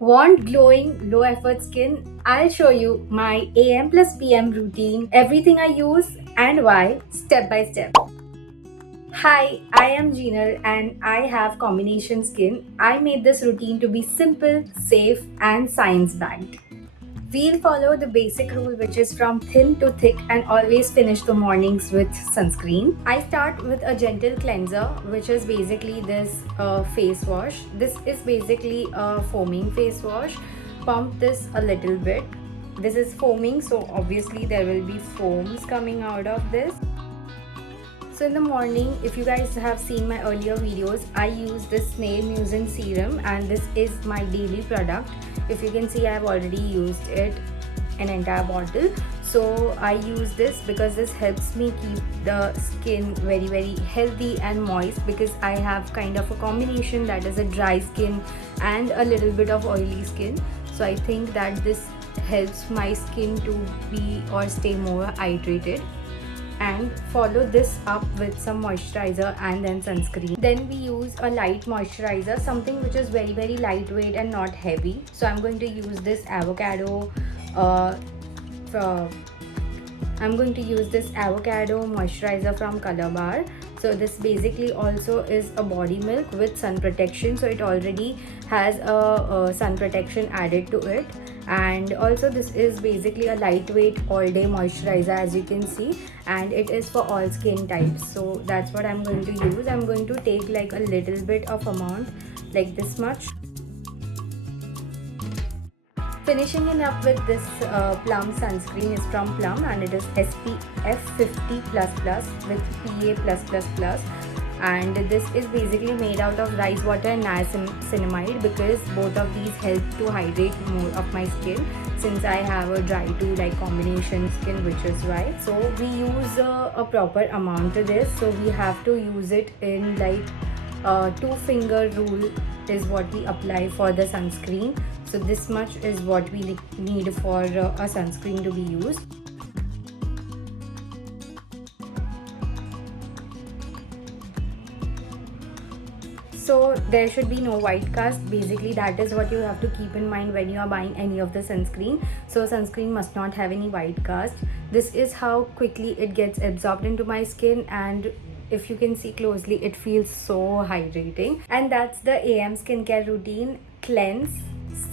Want glowing, low effort skin? I'll show you my AM plus PM routine, everything I use and why, step by step. Hi, I am Jinal and I have combination skin. I made this routine to be simple, safe, and science backed. We'll follow the basic rule, which is from thin to thick, and always finish the mornings with sunscreen. I start with a gentle cleanser, which is basically this face wash. This is basically a foaming face wash. Pump this a little bit. This is foaming, so obviously there will be foams coming out of this. So in the morning, if you guys have seen my earlier videos, I use this snail mucin serum and this is my daily product. If you can see, I have already used it an entire bottle. So I use this because this helps me keep the skin very healthy and moist, because I have kind of a combination that is a dry skin and a little bit of oily skin. So I think that this helps my skin to be or stay more hydrated. And follow this up with some moisturizer and then sunscreen. Then we use a light moisturizer, something which is very lightweight and not heavy. So I'm going to use this avocado uh, I'm going to use this avocado moisturizer from Color Bar. So this basically also is a body milk with sun protection, so it already has a sun protection added to it. And also this is basically a lightweight all day moisturizer, as you can see, and it is for all skin types. So that's what I'm going to use. I'm going to take like a little bit of amount, like this much. Finishing it up with this Plum sunscreen is from Plum and it is SPF 50++ with PA+++, and this is basically made out of rice water and niacinamide, because both of these help to hydrate more of my skin, since I have a dry to like combination skin, which is why. So we use a proper amount to this, so we have to use it in like 2-finger rule is what we apply for the sunscreen. So this much is what we need for a sunscreen to be used. So there should be no white cast. Basically that is what you have to keep in mind when you are buying any of the sunscreen. So sunscreen must not have any white cast. This is how quickly it gets absorbed into my skin, and if you can see closely, it feels so hydrating. And that's the AM skincare routine: cleanse,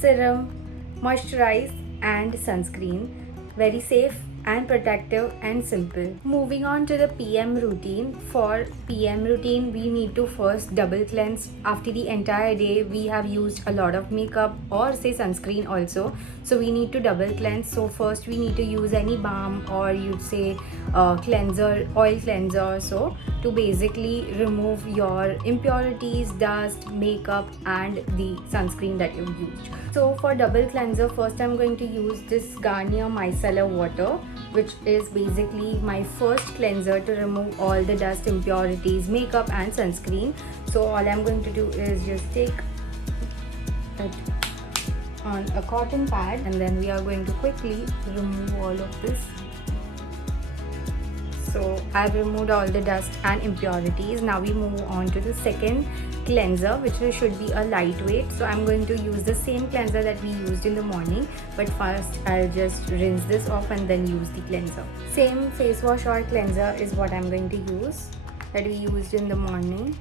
serum, moisturize and sunscreen. Very safe and protective and simple. Moving on to the PM routine. For PM routine, we need to first double cleanse. After the entire day we have used a lot of makeup or say sunscreen also, so we need to double cleanse. So first we need to use any balm or you'd say cleanser, oil cleanser or so, to basically remove your impurities, dust, makeup and the sunscreen that you've used. So for double cleanser, first I'm going to use this Garnier micellar water, which is basically my first cleanser to remove all the dust, impurities, makeup and sunscreen. So all I'm going to do is just take it on a cotton pad, and then we are going to quickly remove all of this. So I've removed all the dust and impurities. Now we move on to the second cleanser, which should be a lightweight. So I'm going to use the same cleanser that we used in the morning, but first I'll just rinse this off and then use the cleanser. Same face wash or cleanser is what I'm going to use, that we used in the morning.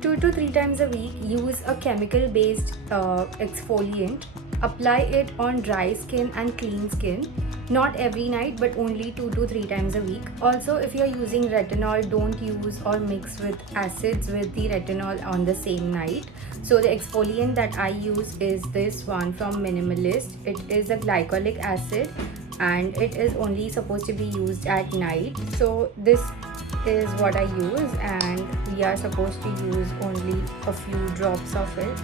Two to three times a week, use a chemical-based exfoliant. Apply it on dry skin and clean skin. Not every night, but only 2 to 3 times a week. Also, if you're using retinol, don't use or mix with acids with the retinol on the same night. So the exfoliant that I use is this one from Minimalist. It is a glycolic acid and it is only supposed to be used at night. So this is what I use, and we are supposed to use only a few drops of it.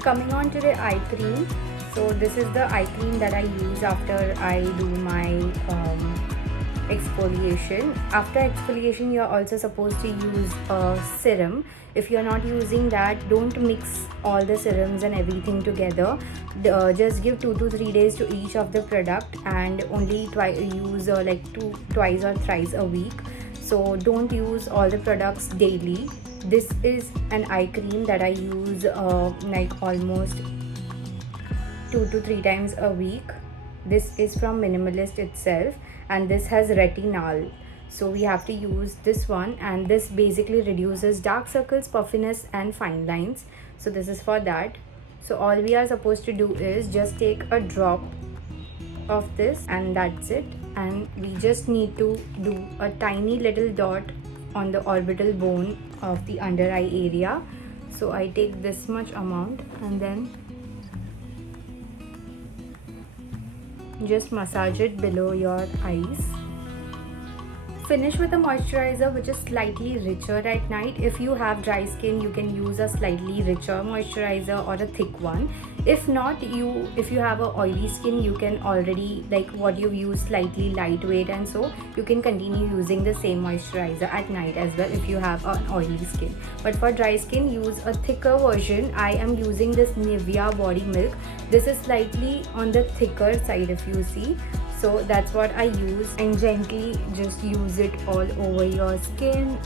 Coming on to the eye cream. So this is the eye cream that I use after I do my exfoliation. After exfoliation, you're also supposed to use a serum. If you're not using that, don't mix all the serums and everything together. Just give 2 to 3 days to each of the product, and only use like twice or thrice a week. So don't use all the products daily. This is an eye cream that I use like almost 2 to 3 times a week. This is from Minimalist itself, and this has retinol, so we have to use this one, and this basically reduces dark circles, puffiness and fine lines. So this is for that. So all we are supposed to do is just take a drop of this, and that's it. And we just need to do a tiny little dot on the orbital bone of the under eye area. So I take this much amount and then just massage it below your eyes. Finish with a moisturizer which is slightly richer at night. If you have dry skin, you can use a slightly richer moisturizer or a thick one. If not, if you have a oily skin, you can already, like what you've used, slightly lightweight, and so you can continue using the same moisturizer at night as well if you have an oily skin. But for dry skin, use a thicker version. I am using this Nivea body milk. This is slightly on the thicker side if you see. So that's what I use, and gently just use it all over your skin.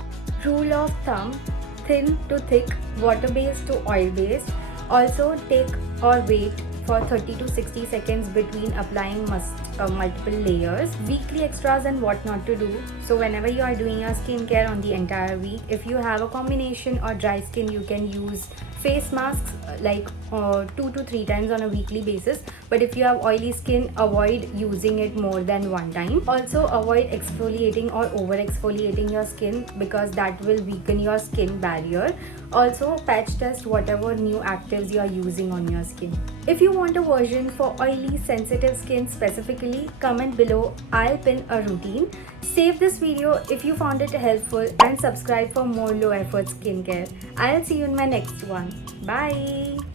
Rule of thumb: thin to thick, water based to oil based. Also take or wait for 30 to 60 seconds between applying multiple layers. Weekly extras and what not to do. So whenever you are doing your skincare on the entire week, if you have a combination or dry skin, you can use face masks like 2 to 3 times on a weekly basis. But if you have oily skin, avoid using it more than one time. Also avoid exfoliating or over exfoliating your skin, because that will weaken your skin barrier. Also patch test whatever new actives you are using on your skin. If you want a version for oily sensitive skin specifically, comment below. I'll pin a routine. Save this video if you found it helpful, and subscribe for more low effort skincare. I'll see you in my next one. Bye.